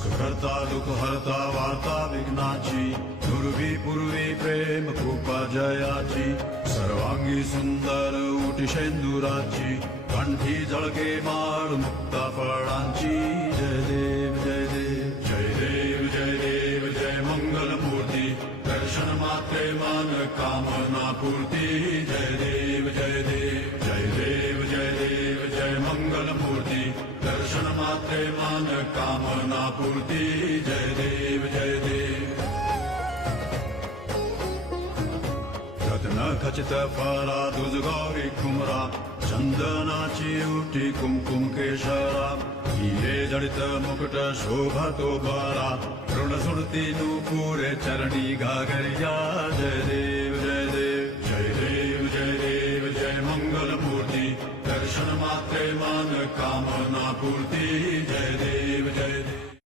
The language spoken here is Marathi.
सुखकर्ता दुःखहर्ता वार्ता विघ्नाची, दुर्वी पूर्वी प्रेम कृपा जयाची, सर्वांगी सुंदर उटी शेंदुराची, कंठी जळके माळ मुक्ता फळांची. जय देव जय देव जय देव जय देव जय मंगलमूर्ती, दर्शन मात्रे मान कामना पूर्ती. जय देव जय देव जय देव जय देव जय मंगलमूर्ती, दर्शन मात्रे मान कामना पूर्ती. जय देव जय देव. रत्न खचित फरा दुज गौरी कुमरा, चंदनाची उठी कुमकुम केशरा, हिरे जडित मुकुट शोभतो बरा, ऋण सुरती नूपुरे चरणी घागरिया. जय देव जय देव जय देव जय देव जय मंगलमूर्ती, दर्शन मात्रे मान कामना पूर्ती. जय देव